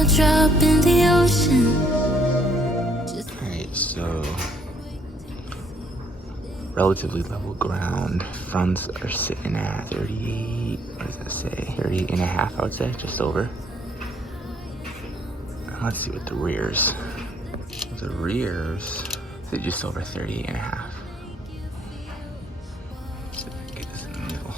a drop in the ocean. Alright, so relatively level ground. Fronts are sitting at 38, what does that say? 38 and a half, I would say, just over. Let's see what the rears. The rears, they're just over 38 and a half. See if I can get this in the middle.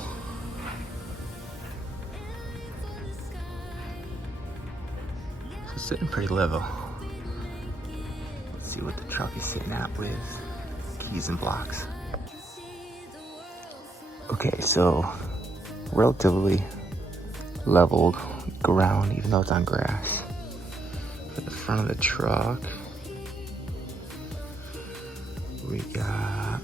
So it's sitting pretty level. Let's see what the truck is sitting at with keys and blocks. Okay, so relatively leveled ground, even though it's on grass. For the front of the truck, we got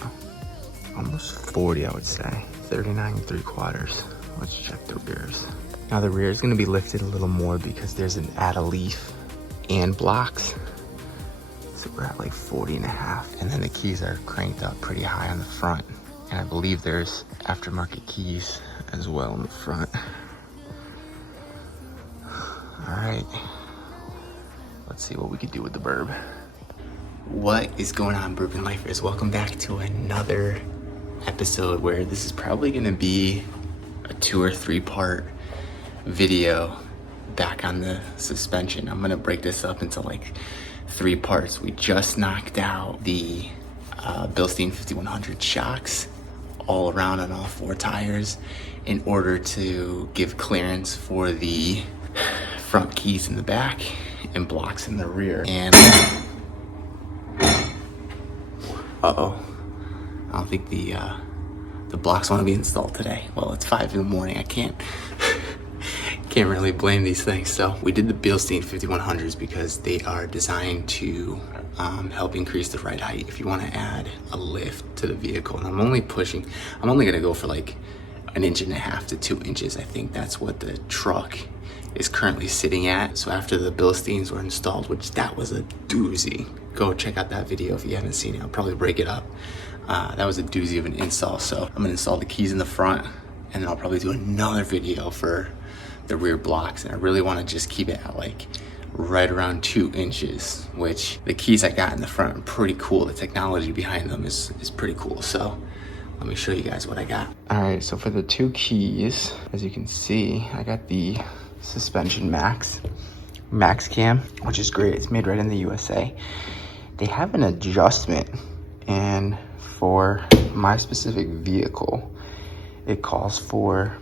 almost 40, I would say, 39 and 3/4. Let's check the rears. Now the rear is going to be lifted a little more because there's an add a leaf and blocks. So we're at like 40 and a half. And then the keys are cranked up pretty high on the front. And I believe there's aftermarket keys as well in the front. All right, let's see what we can do with the Burb. What is going on, Burban Lifers? Welcome back to another episode where this is probably gonna be a 2 or 3 part video back on the suspension. I'm gonna break this up into like 3 parts. We just knocked out the Bilstein 5100 shocks all around on all 4 tires in order to give clearance for the front keys in the back and blocks in the rear. And uh-oh, I don't think the blocks want to be installed today. Well, it's 5 in the morning. I can't really blame these things. So we did the Bilstein 5100s because they are designed to help increase the ride height if you want to add a lift to the vehicle. And I'm only gonna go for like 1.5 to 2 inches. I think that's what the truck is currently sitting at. So after the Bilsteins were installed, which that was a doozy, go check out that video if you haven't seen it. I'll probably break it up. That was a doozy of an install. So I'm gonna install the keys in the front, and then I'll probably do another video for the rear blocks. And I really wanna just keep it at like right around 2 inches, which the keys I got in the front are pretty cool. The technology behind them is pretty cool. So let me show you guys what I got. All right, so for the 2 keys, as you can see, I got the suspension max cam, which is great. It's made right in the USA. They have an adjustment, and for my specific vehicle, it calls for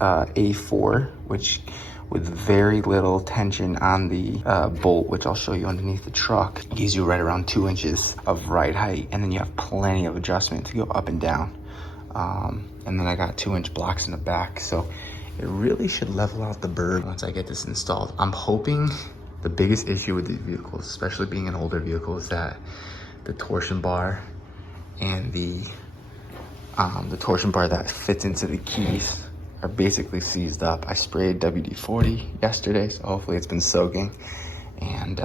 A4, which with very little tension on the bolt, which I'll show you underneath the truck, gives you right around 2 inches of ride height, and then you have plenty of adjustment to go up and down. And then I got 2-inch blocks in the back, so it really should level out the Burb once I get this installed. I'm hoping. The biggest issue with these vehicles, especially being an older vehicle, is that the torsion bar and the torsion bar that fits into the keys are basically seized up. I sprayed WD-40 yesterday, so hopefully it's been soaking, and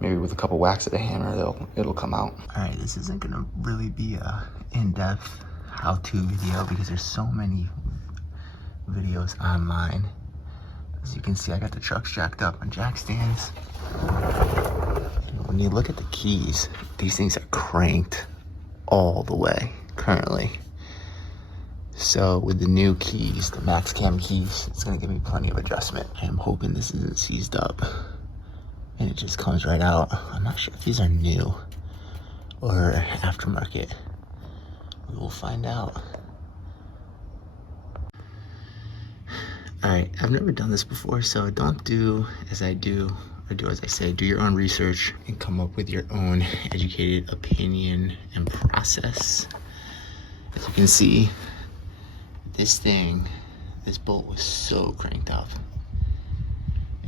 maybe with a couple whacks of the hammer, it'll come out. All right, this isn't gonna really be a in-depth how-to video because there's so many videos online. As you can see, I got the trucks jacked up on jack stands. When you look at the keys, these things are cranked all the way currently. So with the new keys, the max cam keys, it's gonna give me plenty of adjustment. I'm hoping this isn't seized up and it just comes right out. I'm not sure if these are new or aftermarket. We will find out. All right, I've never done this before, so don't do as I do, or do as I say. Do your own research and come up with your own educated opinion and process. As you can see, this bolt was so cranked up.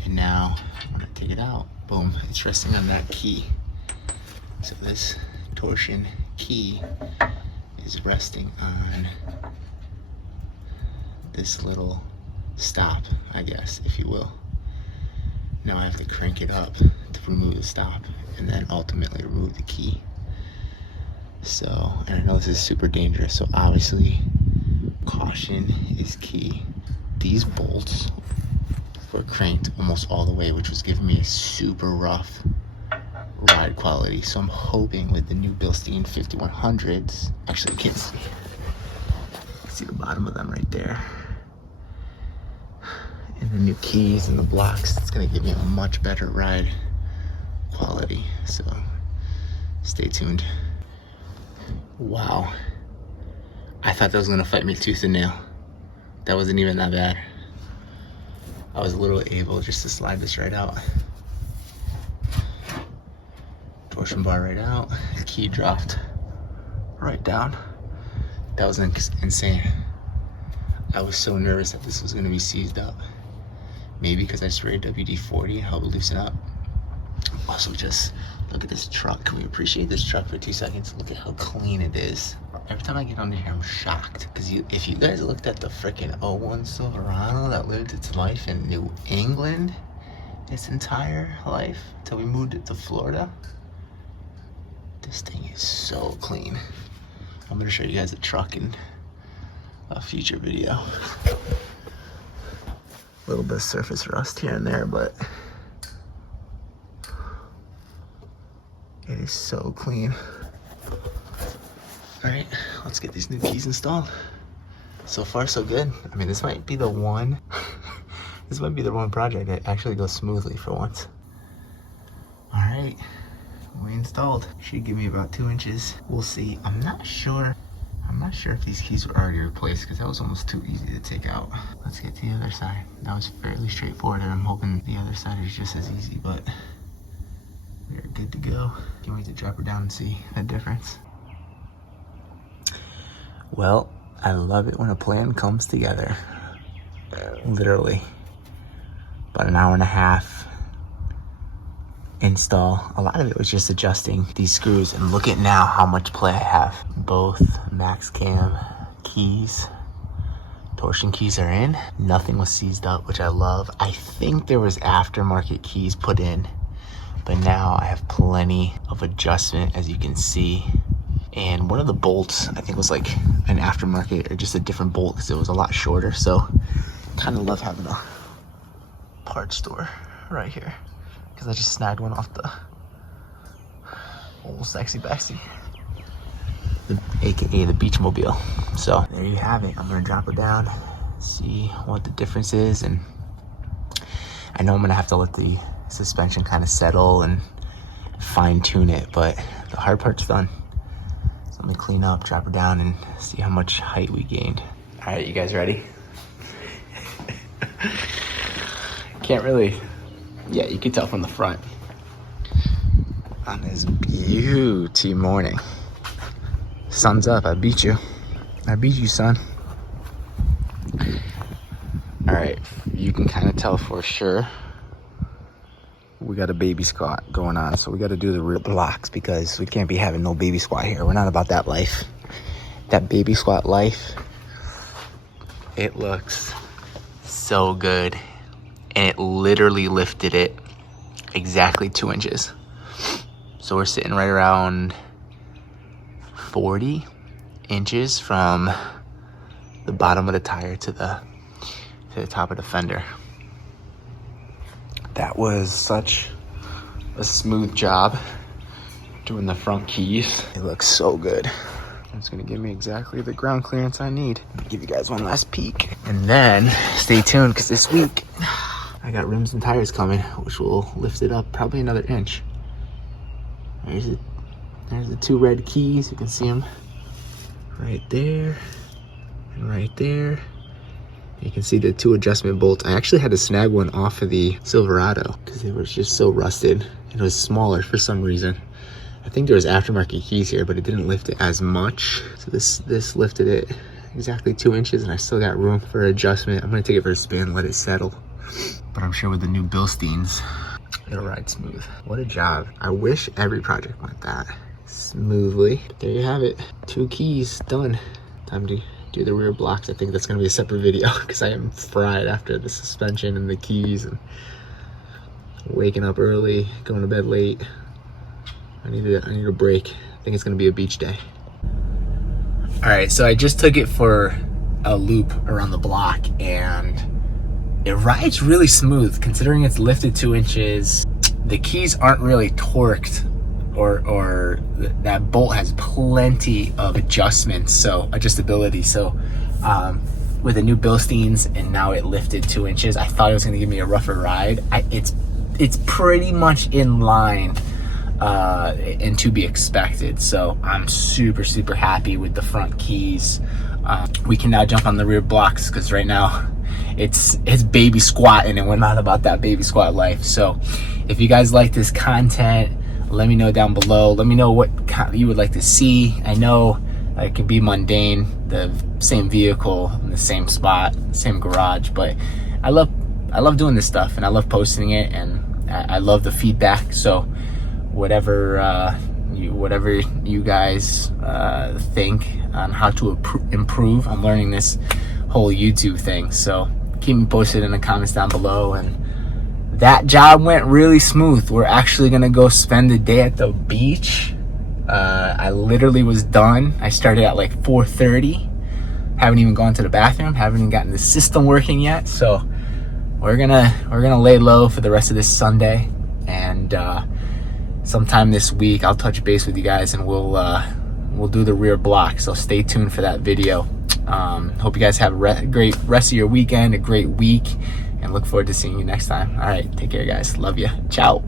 And now I'm gonna take it out. Boom, it's resting on that key. So this torsion key is resting on this little stop, I guess, if you will. Now I have to crank it up to remove the stop and then ultimately remove the key. So, and I know this is super dangerous, so obviously caution is key. These bolts were cranked almost all the way, which was giving me super rough ride quality. So I'm hoping with the new Bilstein 5100s, actually I can't see the bottom of them right there, and the new keys and the blocks, it's gonna give me a much better ride quality. So stay tuned. Wow, I thought that was gonna fight me tooth and nail. That wasn't even that bad. I was literally able just to slide this right out. Torsion bar right out, key dropped right down. That was insane. I was so nervous that this was gonna be seized up. Maybe because I sprayed WD-40 and helped loosen up. Also, just look at this truck. Can we appreciate this truck for 2 seconds? Look at how clean it is. Every time I get under here, I'm shocked. Because if you guys looked at the freaking '01 Silverado that lived its life in New England, its entire life, until we moved it to Florida, this thing is so clean. I'm gonna show you guys the truck in a future video. A little bit of surface rust here and there, but it is so clean. All right, let's get these new keys installed. So far, so good. I mean, this might be the one, this might be the one project that actually goes smoothly for once. All right, we installed. Should give me about 2 inches. We'll see. I'm not sure if these keys were already replaced because that was almost too easy to take out. Let's get to the other side. That was fairly straightforward, and I'm hoping the other side is just as easy, but we are good to go. Can't wait to drop her down and see the difference. Well, I love it when a plan comes together. Literally. About an hour and a half install. A lot of it was just adjusting these screws, and look at now how much play I have. Both max cam keys, torsion keys are in. Nothing was seized up, which I love. I think there was aftermarket keys put in, but now I have plenty of adjustment, as you can see. And one of the bolts, I think, was like an aftermarket or just a different bolt because it was a lot shorter. So kind of love having a parts store right here because I just snagged one off the old Sexy Baxy, aka the Beach Mobile. So there you have it. I'm gonna drop her down, see what the difference is, and I know I'm gonna have to let the suspension kind of settle and fine tune it, but the hard part's done. So let me clean up, drop her down, and see how much height we gained. All right, you guys ready? Can't really, yeah, you can tell from the front. On this beauty morning. Sun's up, I beat you. I beat you, son. All right, you can kind of tell for sure we got a baby squat going on, so we got to do the rear blocks because we can't be having no baby squat here. We're not about that life. That baby squat life, it looks so good, and it literally lifted it exactly 2 inches. So we're sitting right around 40 inches from the bottom of the tire to the top of the fender. That was such a smooth job doing the front keys. It looks so good. It's gonna give me exactly the ground clearance I need. I'll give you guys one last peek. And then stay tuned because this week I got rims and tires coming, which will lift it up probably another inch. There's the 2 red keys. You can see them right there and right there. You can see the 2 adjustment bolts. I actually had to snag one off of the Silverado because it was just so rusted. It was smaller for some reason. I think there was aftermarket keys here, but it didn't lift it as much. So this lifted it exactly 2 inches, and I still got room for adjustment. I'm gonna take it for a spin, let it settle. But I'm sure with the new Bilsteins, it'll ride smooth. What a job. I wish every project went that smoothly. But there you have it. 2 keys done. Time to do the rear blocks. I think that's gonna be a separate video because I am fried after the suspension and the keys and waking up early, going to bed late. I need a break. I think it's gonna be a beach day. All right, so I just took it for a loop around the block, and It rides really smooth considering it's lifted 2 inches. The keys aren't really torqued, or that bolt has plenty of adjustments, so adjustability. So with the new Bilsteins and now it lifted 2 inches, I thought it was gonna give me a rougher ride. It's pretty much in line and to be expected. So I'm super happy with the front keys. We can now jump on the rear blocks because right now it's baby squatting and we're not about that baby squat life. So if you guys like this content, let me know down below. Let me know what you would like to see. I know it can be mundane, the same vehicle in the same spot, same garage, but I love doing this stuff and I love posting it, and I love the feedback. So whatever you guys think on how to improve, I'm learning this whole YouTube thing. So keep me posted in the comments down below. And that job went really smooth. We're actually gonna go spend the day at the beach. I literally was done. I started at like 4:30. Haven't even gone to the bathroom. Haven't even gotten the system working yet. So we're gonna lay low for the rest of this Sunday, and sometime this week I'll touch base with you guys and we'll do the rear block. So stay tuned for that video. Hope you guys have a great rest of your weekend, a great week, and look forward to seeing you next time. All right, take care, guys. Love you. Ciao.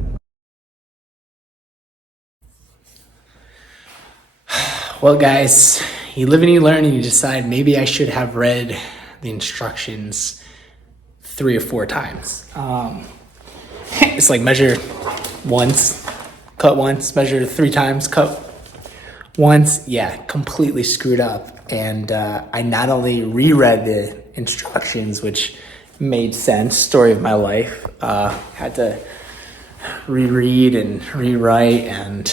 Well, guys, you live and you learn, and you decide maybe I should have read the instructions 3 or 4 times. It's like measure once, cut once, measure 3 times, cut once. Yeah, completely screwed up. And I not only reread the instructions, which made sense, story of my life, had to reread and rewrite and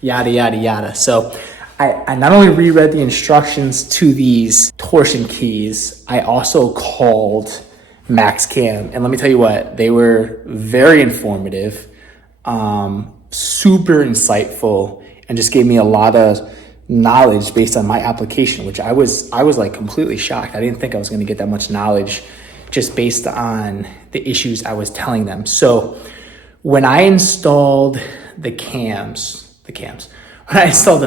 yada yada yada. So I not only reread the instructions to these torsion keys, I also called Max Cam, and let me tell you what, they were very informative, super insightful, and just gave me a lot of knowledge based on my application, which I was like completely shocked. I didn't think I was going to get that much knowledge just based on the issues I was telling them. So when I installed the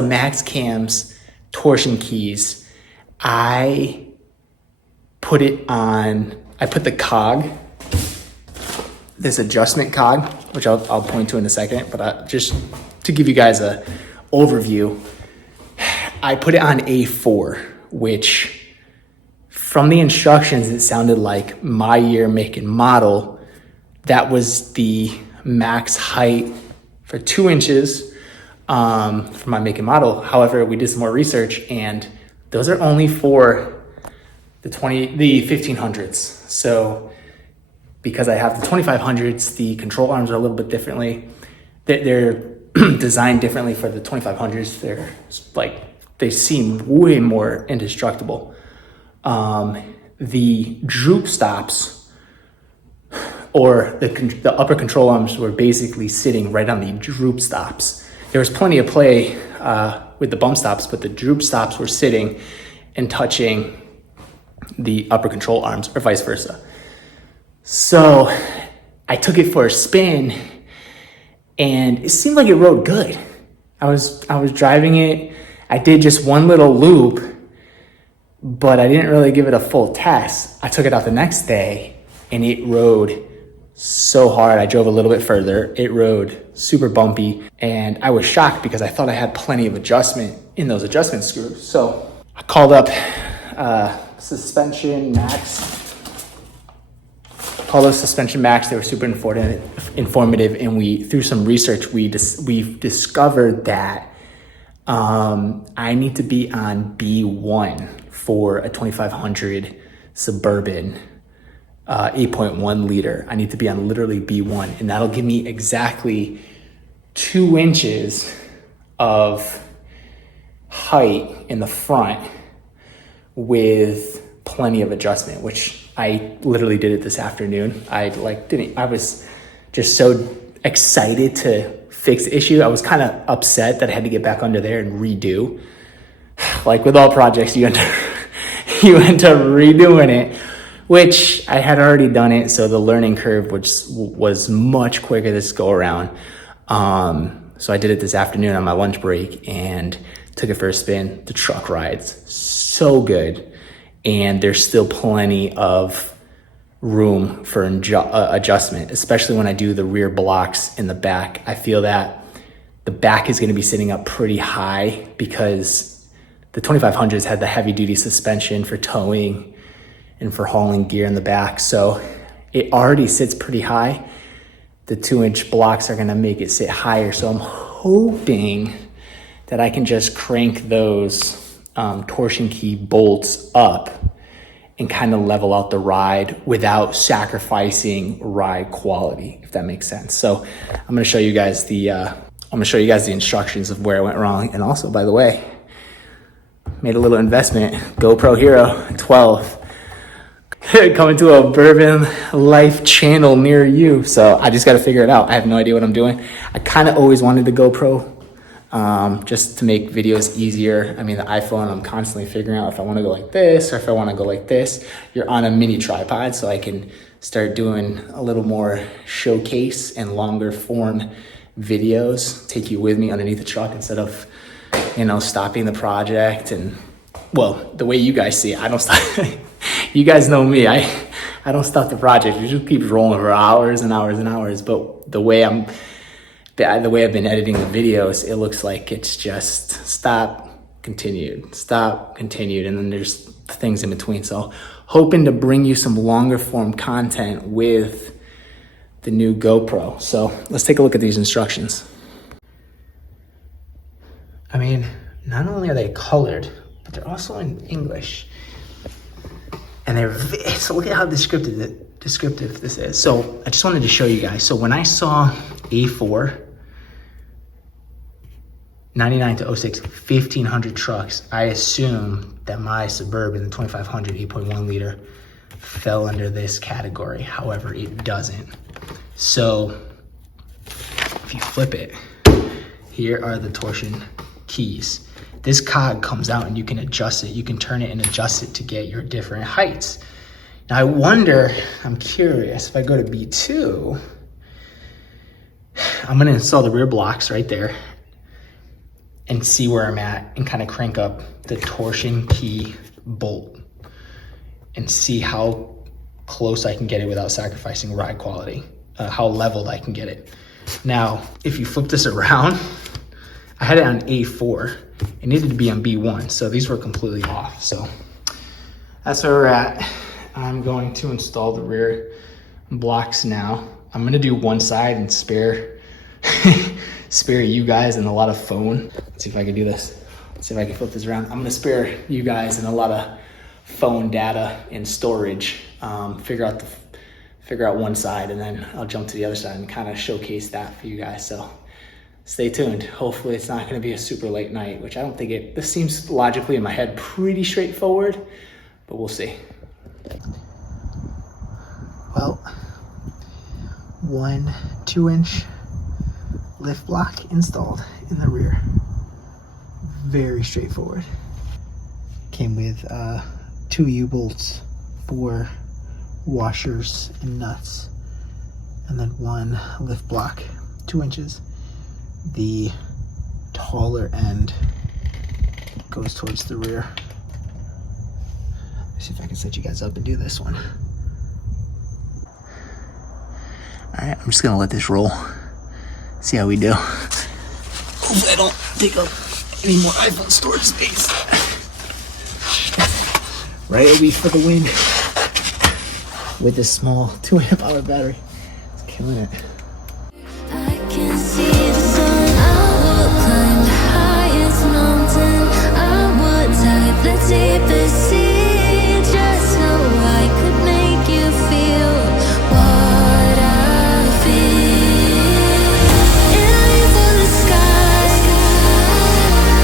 Max Cam's torsion keys, I put the cog, this adjustment cog, which I'll point to in a second, but just to give you guys a overview, I put it on A4, which from the instructions, it sounded like my year, make, and model. That was the max height for 2 inches for my make and model. However, we did some more research, and those are only for the 1500s. So because I have the 2500s, the control arms are a little bit differently. They're designed differently for the 2500s. They're like, they seem way more indestructible. The droop stops, or the upper control arms, were basically sitting right on the droop stops. There was plenty of play with the bump stops, but the droop stops were sitting and touching the upper control arms, or vice versa. So I took it for a spin, and it seemed like it rode good. I was driving it. I did just one little loop, but I didn't really give it a full test. I took it out the next day, and it rode so hard. I drove a little bit further. It rode super bumpy, and I was shocked because I thought I had plenty of adjustment in those adjustment screws. So I called up Suspension Max. Called us Suspension Max. They were super informative, and through some research, we've discovered that I need to be on B1 for a 2500 Suburban 8.1 liter. I need to be on literally B1, and that'll give me exactly 2 inches of height in the front with plenty of adjustment, which I literally did it this afternoon. I was just so excited to fix the issue. I was kind of upset that I had to get back under there and redo. Like with all projects, you end up redoing it. which I had already done it, so the learning curve was much quicker this go around. So I did it this afternoon on my lunch break and took it for a spin. The truck rides so good, and there's still plenty of room for adjustment, especially when I do the rear blocks in the back. I feel that the back is going to be sitting up pretty high because the 2500s had the heavy duty suspension for towing and for hauling gear in the back. So it already sits pretty high. The 2-inch blocks are going to make it sit higher. So I'm hoping that I can just crank those torsion key bolts up and kind of level out the ride without sacrificing ride quality, if that makes sense. So I'm going to show you guys the instructions of where I went wrong. And also, by the way, made a little investment, GoPro Hero 12, coming to a Burban life channel near you. So I just got to figure it out. I have no idea what I'm doing. I kind of always wanted the GoPro just to make videos easier. I mean, the iPhone, I'm constantly figuring out if I want to go like this or if I want to go like this. You're on a mini tripod, so I can start doing a little more showcase and longer form videos, take you with me underneath the truck instead of, stopping the project. And well, the way you guys see it, I don't stop. You guys know me. I don't stop the project. It just keeps rolling for hours and hours and hours. But the way I've been editing the videos, it looks like it's just stop, continued, and then there's things in between. So hoping to bring you some longer form content with the new GoPro. So let's take a look at these instructions. I mean, not only are they colored, but they're also in English. And so look at how descriptive this is. So I just wanted to show you guys. So when I saw A4, 99 to 06, 1,500 trucks, I assumed that my Suburban, the 2500 8.1 liter, fell under this category. However, it doesn't. So if you flip it, here are the torsion keys. This cog comes out and you can adjust it. You can turn it and adjust it to get your different heights. Now I wonder, I'm curious, if I go to B2, I'm gonna install the rear blocks right there and see where I'm at and kind of crank up the torsion key bolt and see how close I can get it without sacrificing ride quality, how leveled I can get it. Now, if you flip this around, I had it on A4. It needed to be on B1, so these were completely off. So that's where we're at. I'm going to install the rear blocks now. I'm gonna do one side and spare you guys and a lot of phone. Let's see if I can do this. Let's see if I can flip this around. I'm gonna spare you guys and a lot of phone data and storage. Figure out one side, and then I'll jump to the other side and kind of showcase that for you guys. So stay tuned. Hopefully it's not going to be a super late night, which I don't think this seems logically in my head pretty straightforward, but we'll see. Well, 1 2-inch lift block installed in the rear. Very straightforward. Came with 2 U-bolts, 4 washers and nuts, and then 1 lift block, 2 inches. The taller end goes towards the rear. Let's see if I can set you guys up and do this one. All right, I'm just gonna let this roll. See how we do. Hopefully I don't take up any more iPhone storage space. Right a week for the win with this small 2 amp hour battery. It's killing it. I can see the sun. I would climb the highest mountain. I would dive the deepest sea, just so I could make you feel what I feel. Aiming for the sky.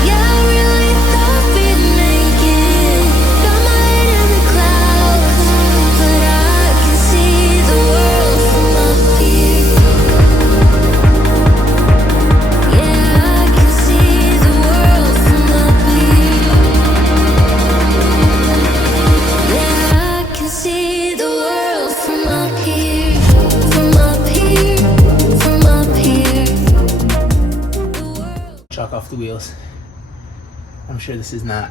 Yeah, I really thought we'd make it. Got my head in the clouds, but I can see the world from up here. Yeah, I can see the world from up here. off the wheels. I'm sure this is not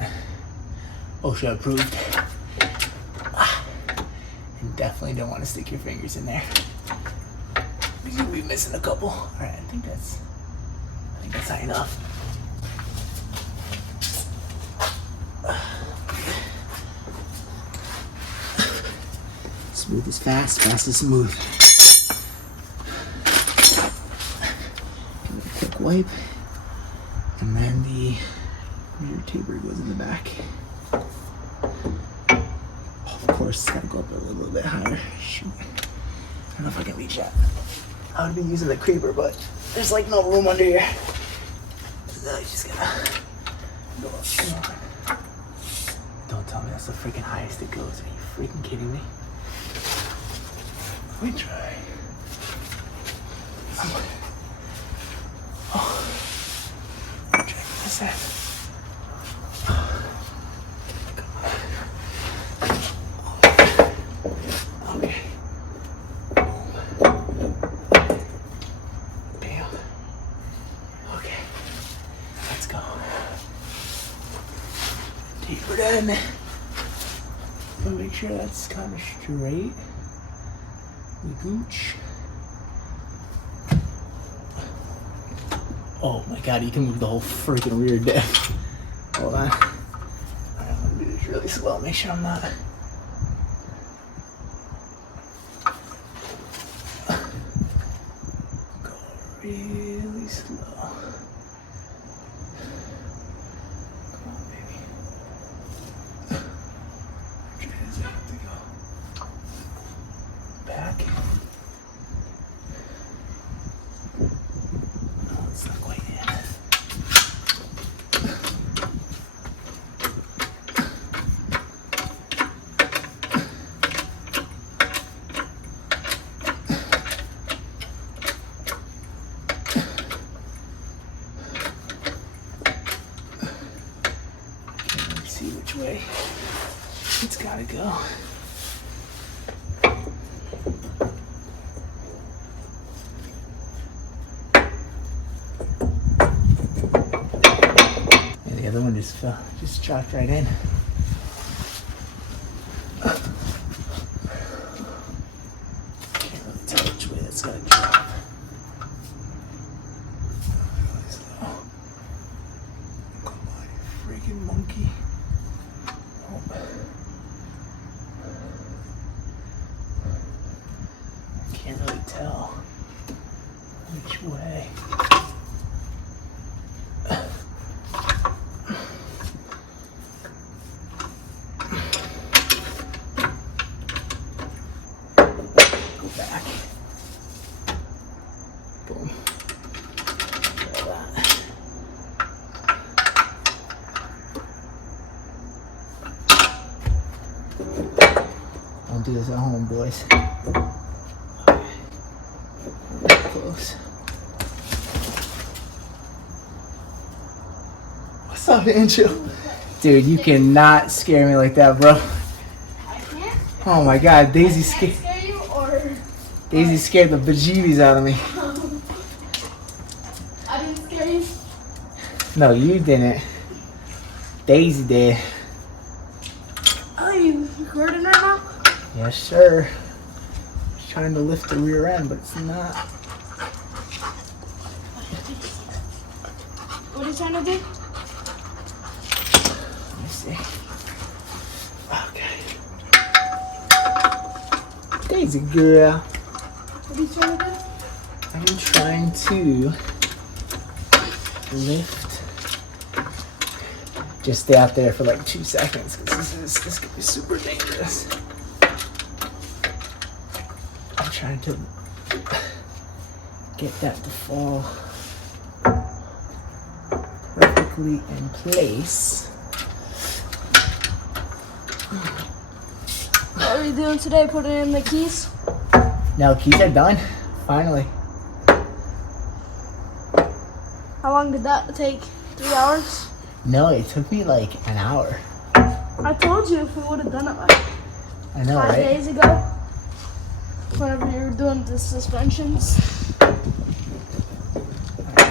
OSHA approved. And definitely don't want to stick your fingers in there. You'll be missing a couple. All right, I think that's high enough. Smooth is fast, fast is smooth. Give it a quick wipe. And then the rear taper goes in the back. Of course, it's gotta go up a little bit higher. Shoot. I don't know if I can reach that. I would be using the creeper, but there's like no room under here. So you just gotta go up. Don't tell me that's the freaking highest it goes. Are you freaking kidding me? Let me try. Oh. Check this out. Okay. Bam. Okay. Let's go. Taper that in there. Make sure that's kind of straight. We gooch. Oh my god, you can move the whole freaking rear deck. Hold on. Alright, I'm gonna do this really slow. Make sure I'm not. Go really slow. Come on, baby. Which way does it have to go? Back. No, it's not quite in. Can't really see which way it's gotta go. The other one just chopped right in. Can't really tell which way that's gonna drop. Really slow. Come on, you freaking monkey. Oh. I can't really tell which way. Back. Boom. Try that. Don't do this at home, boys. Okay. Close. What's up, Angel? Dude, you cannot scare me like that, bro. I can't? Oh my god, Daisy scared. Scare you or Daisy scared the bejeebies out of me. I didn't scare you? No, you didn't. Daisy did. Are you recording right now? Yes, sir. Just trying to lift the rear end, but it's not. What are you trying to do? Let me see. Okay. Daisy girl. What are you trying to do? I'm trying to lift. Just stay out there for like 2 seconds because this could be super dangerous. I'm trying to get that to fall perfectly in place. What are you doing today? Putting in the keys? Now keys are done. Finally. How long did that take? 3 hours? No, it took me like an hour. I told you if we would have done it like I know, 5 right? days ago. Whenever you were doing the suspensions. Alright,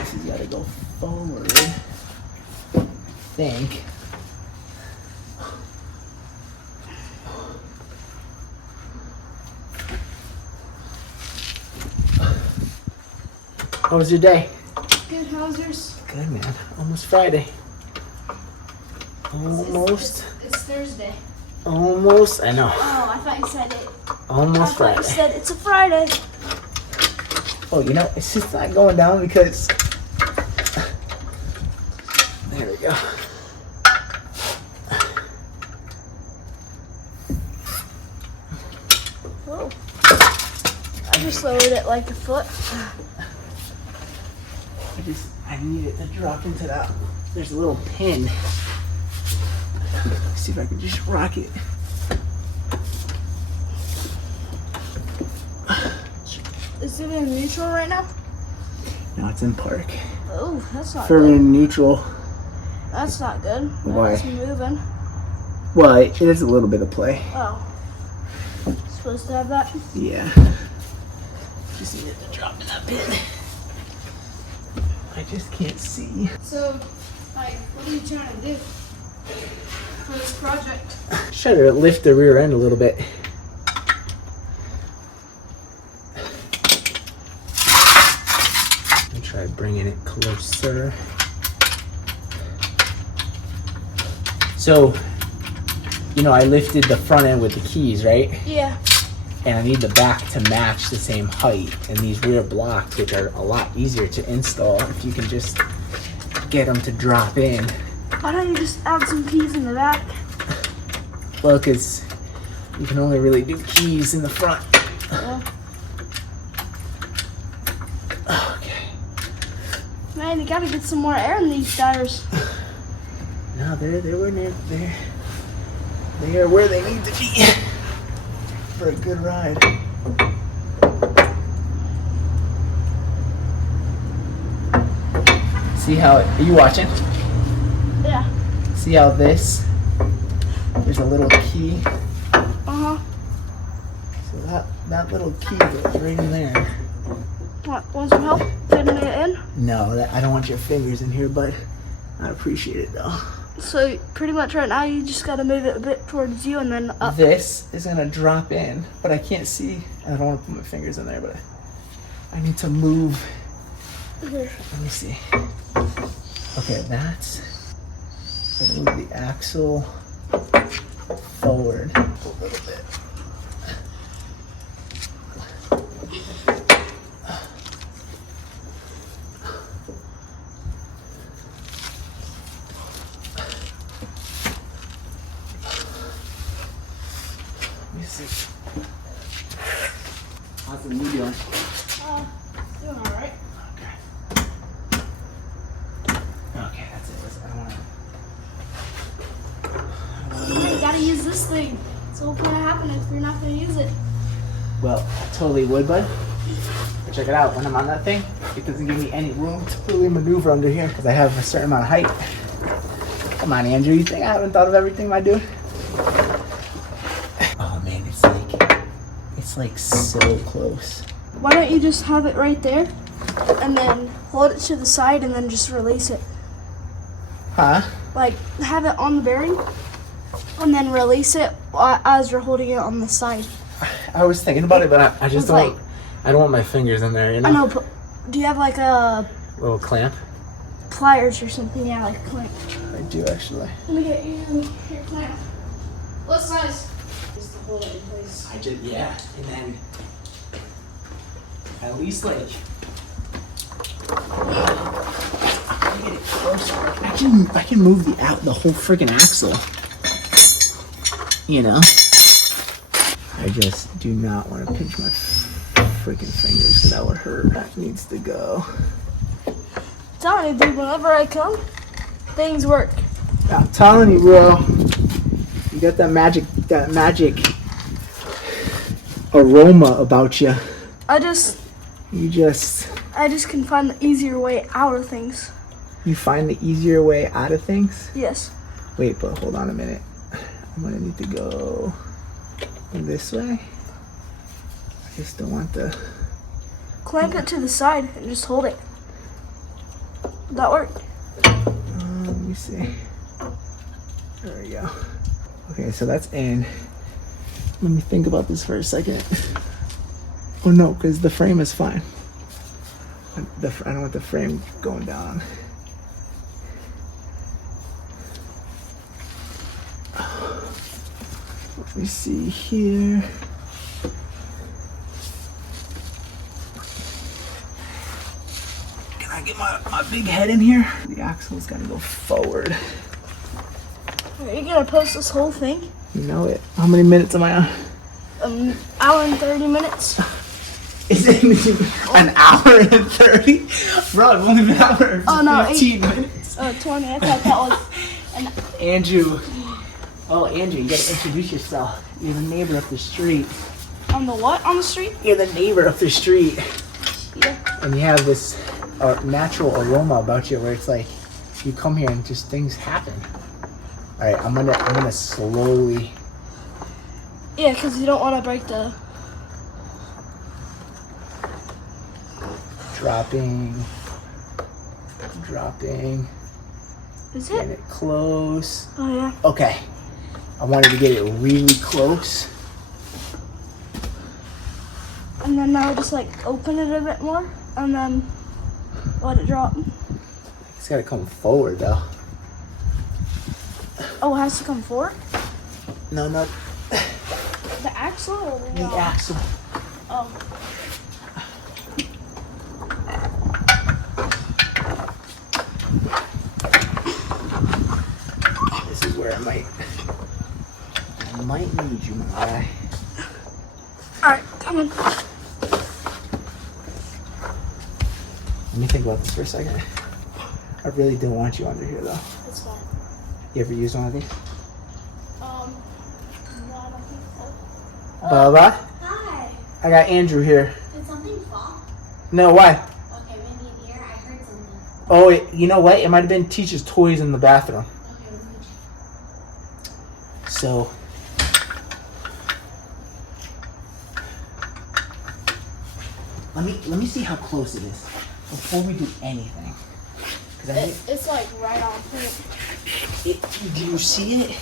so you gotta go forward. think. How was your day? Good, how's yours? Good, man. Almost Friday. Almost. It's Thursday. Almost. I know. Oh, I thought you said it. Almost I thought Friday. you said it's a Friday. Oh, you know, it's just not going down because... There we go. Oh. I just lowered it like a foot. I need it to drop into that. There's a little pin. Let's see if I can just rock it. Is it in neutral right now? No, it's in park. Oh, that's not For good. in neutral. That's not good. Why? It's moving. Well, it is a little bit of play. Oh. Supposed to have that? Yeah. Just need it to drop in that pin. I just can't see. So, like, what are you trying to do for this project? Try to lift the rear end a little bit. And try bringing it closer. So, you know, I lifted the front end with the keys, right? Yeah. And I need the back to match the same height. And these rear blocks, which are a lot easier to install, if you can just get them to drop in. Why don't you just add some keys in the back? Well, because you can only really do keys in the front. Yeah. Okay. Man, you gotta get some more air in these tires. No, they are where they need to be for a good ride. See how are you watching? Yeah. See how there's a little key. Uh-huh. So that little key goes right in there. Want some help fitting it in? No, I don't want your fingers in here, but I appreciate it though. So pretty much right now you just gotta move it a bit towards you and then up. This is gonna drop in, but I can't see. I don't want to put my fingers in there, but I need to move. Here. Let me see. Okay, that's. I move the axle forward a little bit. Let me see. How's the knee doing? Doing alright. Okay. Okay, that's it. Listen, I don't want to. You gotta use this thing. So what's gonna happen if you're not gonna use it? Well, I totally would, bud. But check it out. When I'm on that thing, it doesn't give me any room to really maneuver under here because I have a certain amount of height. Come on, Andrew. You think I haven't thought of everything, my dude? Oh man, it's like so close. Why don't you just have it right there and then hold it to the side and then just release it? Huh? Like have it on the bearing and then release it as you're holding it on the side. I was thinking about it, but I just It's don't. like- I don't want my fingers in there. You know. I know, but do you have like a Little clamp. pliers or something? Yeah, like a clamp. I do actually. Let me get you your clamp. What size? Just to hold it in place. I just and then at least like I get it closer. I can move the whole freaking axle. You know. I just do not want to pinch my freaking fingers because that would hurt. That needs to go. I'm telling you, dude, whenever I come, things work. I'm telling you, bro. You got that magic aroma about you. I just can find the easier way out of things. You find the easier way out of things? Yes. Wait, but hold on a minute. I'm gonna need to go this way. I just don't want the... Clamp it to the side and just hold it. Would that work? let me see. There we go. Okay, so that's in. Let me think about this for a second. Oh no, because the frame is fine. I don't want the frame going down. Let me see here. Can I get my big head in here? The axle's gotta go forward. Are you gonna post this whole thing? You know it. How many minutes am I on? Hour and 30 minutes. Is it an hour and 30? Bro, it's only been an hour and 15 minutes. 20. I thought that was Andrew. Oh, Andrew, you gotta introduce yourself. You're the neighbor up the street. on the what? On the street? You're the neighbor up the street. Yeah. And you have this natural aroma about you where it's like you come here and just things happen. All right, I'm gonna slowly. Yeah, because you don't want to break the. Dropping. Is Get it? it close. Oh yeah. Okay. I wanted to get it really close. And then I'll just like open it a bit more, and then let it drop. It's gotta come forward though. Oh, it has to come forward? No, not The axle or the axle. Oh. This is where I might need you, my guy. Alright, come on. Let me think about this for a second. I really didn't want you under here though. It's fine. You ever used one of these? No, I don't think so. Bubba? Hi. I got Andrew here. Did something fall? No, why? Okay, maybe in here. I heard something. Oh, you know what? It might have been Teach's toys in the bathroom. Okay, let me check. So, let me see how close it is before we do anything. Cause It's like right on point. do you see it?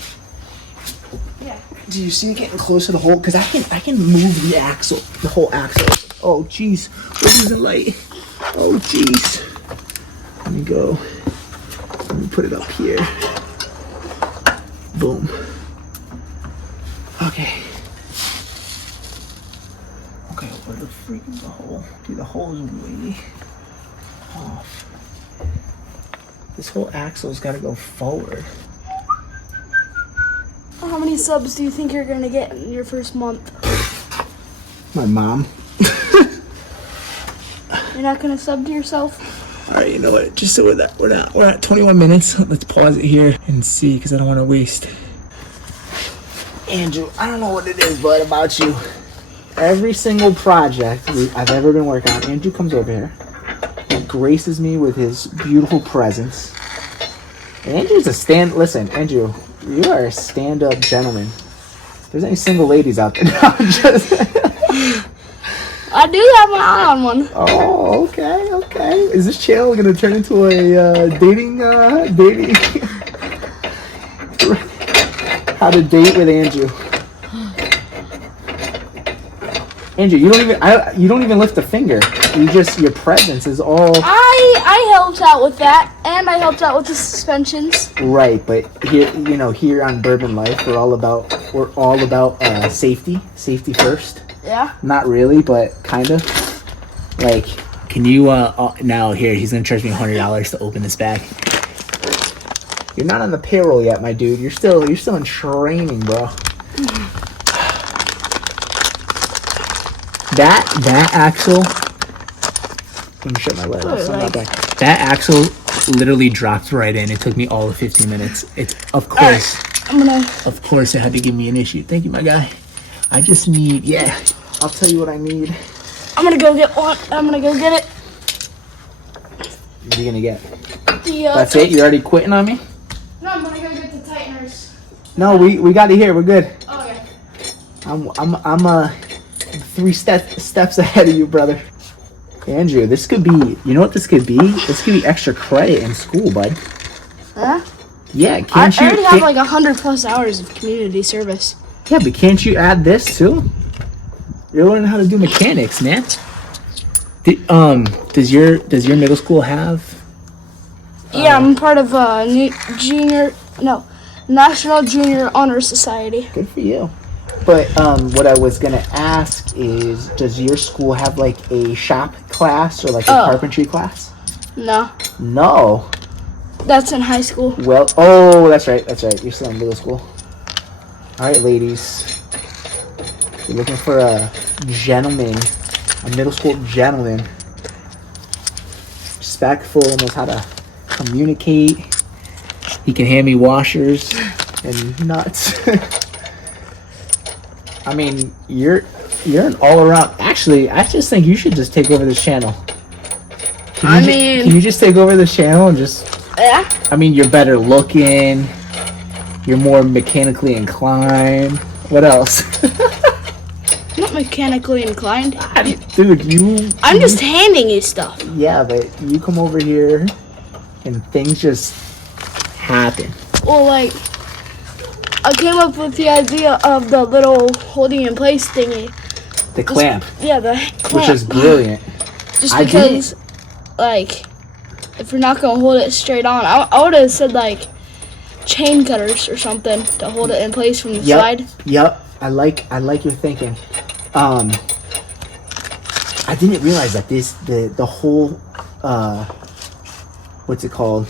Yeah. Do you see it getting close to the hole? Cause I can move the axle, the whole axle. Oh, jeez, we're losing light. Oh, jeez. Let me go. Let me put it up here. Boom. Okay. Okay, where the freak is the hole? Dude, the hole is way off. This whole axle's gotta go forward. How many subs do you think you're gonna get in your first month? My mom. You're not gonna sub to yourself? All right, you know what? Just so we're at 21 minutes. Let's pause it here and see, because I don't want to waste. Andrew, I don't know what it is, but about you. Every single project I've ever been working on, Andrew comes over here. He graces me with his beautiful presence. And Andrew's listen, Andrew, you are a stand-up gentleman. If there's any single ladies out there, no, I'm just... I do have my eye on one. Oh, okay. Is this channel gonna turn into a dating? How to date with Andrew? Andrew, you don't even lift a finger. Your presence is all. I helped out with that, and I helped out with the suspensions. Right, but here on Burban Life, we're all about safety first. Yeah. Not really, but kind of. Like, can you, now here, he's gonna charge me $100 to open this bag. You're not on the payroll yet, my dude. You're still in training, bro. That axle, let me shut my leg off, so I'm not back. That axle literally dropped right in. It took me all of 15 minutes. Of course, of course it had to give me an issue. Thank you, my guy. I just need, I'll tell you what I need. I'm gonna go get one. I'm gonna go get it. What are you gonna get? That's it? You're already quitting on me? No, I'm gonna go get the tighteners. No, we got it here. We're good. Oh yeah. I'm 3 steps ahead of you, brother. Andrew, this could be, you know what this could be? This could be extra credit in school, bud. Huh? Yeah, I can't you? already have like 100+ hours of community service. Yeah, but can't you add this too? You're learning how to do mechanics, man. Does your middle school have? Yeah, I'm part of National Junior Honor Society. Good for you. But what I was gonna ask is, does your school have like a shop class or like a carpentry class? No, No. that's in high school. Well, oh, that's right. You're still in middle school. All right, ladies. You're looking for a gentleman, a middle school gentleman. Respectful, knows how to communicate. He can hand me washers and nuts. I mean, you're an all-around. Actually, I just think you should just take over this channel. Can you just take over this channel and just? Yeah. I mean, you're better looking. You're more mechanically inclined. What else? I'm not mechanically inclined. Dude, I'm just handing you stuff. Yeah, but you come over here and things just happen. Well, like, I came up with the idea of the little holding in place thingy. The clamp. Yeah, the clamp. Which is brilliant. Just because, like, if you're not gonna hold it straight on, I would have said like chain cutters or something to hold it in place from the side. Yep. I like your thinking. I didn't realize that the whole what's it called?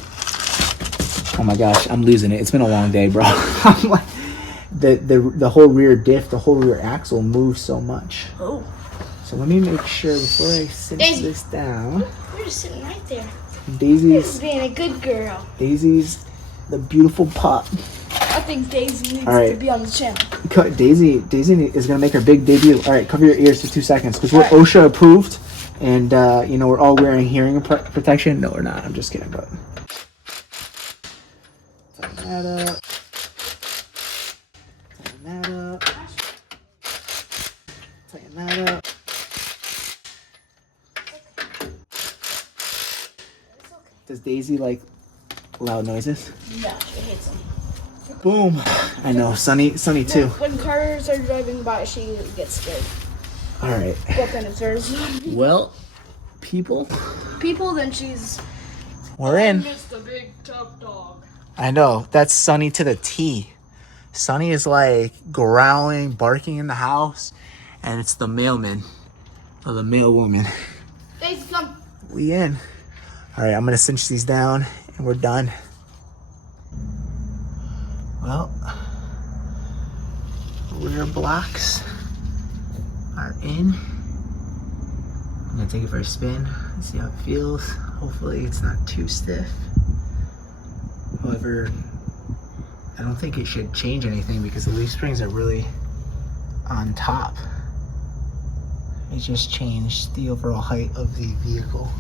Oh my gosh, I'm losing it. It's been a long day, bro. I'm like the whole rear diff, the whole rear axle moves so much. Oh. So let me make sure before I sit this down. You're just sitting right there. Daisy's being a good girl. Daisy's the beautiful pup. I think Daisy needs right. to be on the channel. Daisy is gonna make her big debut. All right, cover your ears for 2 seconds because we're Right. OSHA approved, and we're all wearing hearing protection. No, we're not. I'm just kidding, but tighten that up. Tighten that up. Tighten that up. Does Daisy like loud noises? Yeah, she hates them. Boom. I know. Sunny too. When cars are driving by, she gets scared. All right. But then if there's Well, people, then she's we're in. just a big tough dog. I know. That's Sunny to the T. Sunny is like growling, barking in the house, and it's the mailman or the mail woman. Daisy, come. We in. All right, I'm gonna cinch these down, and we're done. Well, rear blocks are in. I'm gonna take it for a spin and see how it feels. Hopefully it's not too stiff. However, I don't think it should change anything because the leaf springs are really on top. It just changed the overall height of the vehicle.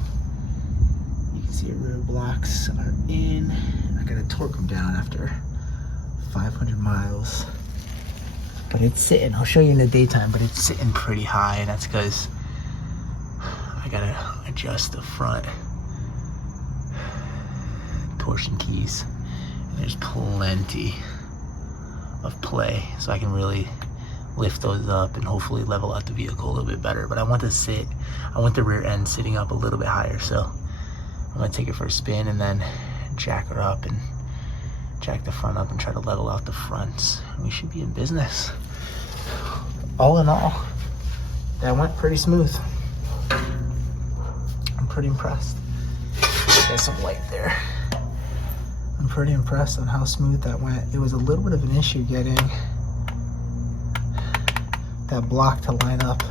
You can see rear blocks are in. I gotta torque them down after 500 miles. But it's sitting, I'll show you in the daytime, but it's sitting pretty high, and that's because I gotta adjust the front torsion keys. And there's plenty of play, so I can really lift those up and hopefully level out the vehicle a little bit better. But I want the rear end sitting up a little bit higher, so I'm gonna take it for a spin and then jack her up and jack the front up and try to level out the fronts. We should be in business. All in all, that went pretty smooth. I'm pretty impressed. There's some light there. I'm pretty impressed on how smooth that went. It was a little bit of an issue getting that block to line up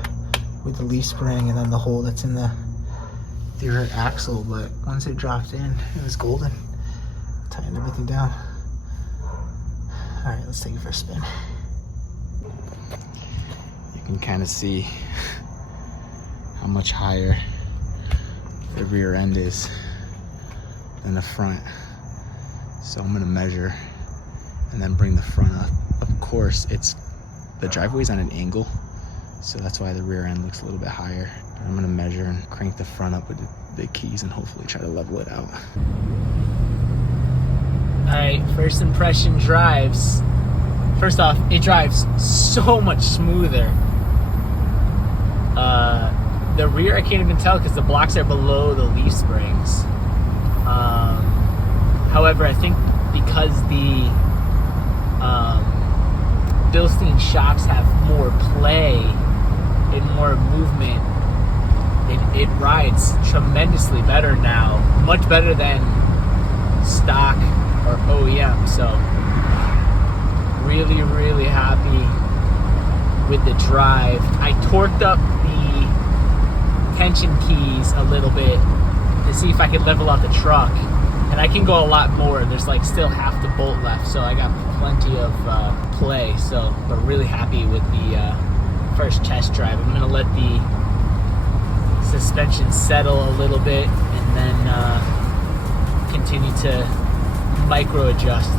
with the leaf spring and then the hole that's in the rear axle, but once it dropped in, it was golden. Tightened everything down. All right, let's take it for a spin. You can kind of see how much higher the rear end is than the front. So I'm gonna measure and then bring the front up. Of course, the driveway's on an angle, so that's why the rear end looks a little bit higher. I'm gonna measure and crank the front up with the big keys and hopefully try to level it out. Alright, first impression drives. First off, it drives so much smoother. The rear I can't even tell because the blocks are below the leaf springs. However, I think because the Bilstein shocks have more play and more movement, it rides tremendously better now. Much better than stock or OEM. So really, really happy with the drive. I torqued up the tension keys a little bit to see if I could level out the truck, and I can go a lot more. There's like still half the bolt left, so I got plenty of play. So, but really happy with the first test drive. I'm gonna let the suspension settle a little bit and then continue to micro adjust.